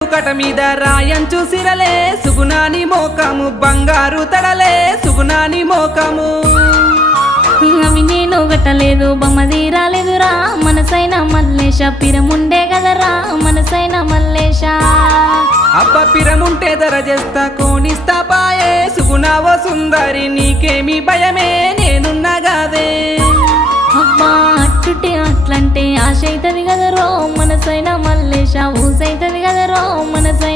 కట మీద రాయంచు సిరలే సుగుణాని మోకము బంగారు తడలే సుగుణాని మోకము అవి నేను గట్టలేదు బొమ్మది రాలేదురా మనసైన మల్లేశ పిరముండే కదరా మనసైన మల్లేశ అబ్బ పిరముంటే ధర చేస్తా కోనిస్తా పాయే సుగుణావో సుందరి నీకేమి భయమే నేనున్నా గాదే అబ్బా అట్టుటి అట్లంటే ఆశ అవుతుంది కదరో మనసైన మల్లేశ ఊసైతుంది కదరో మనసైన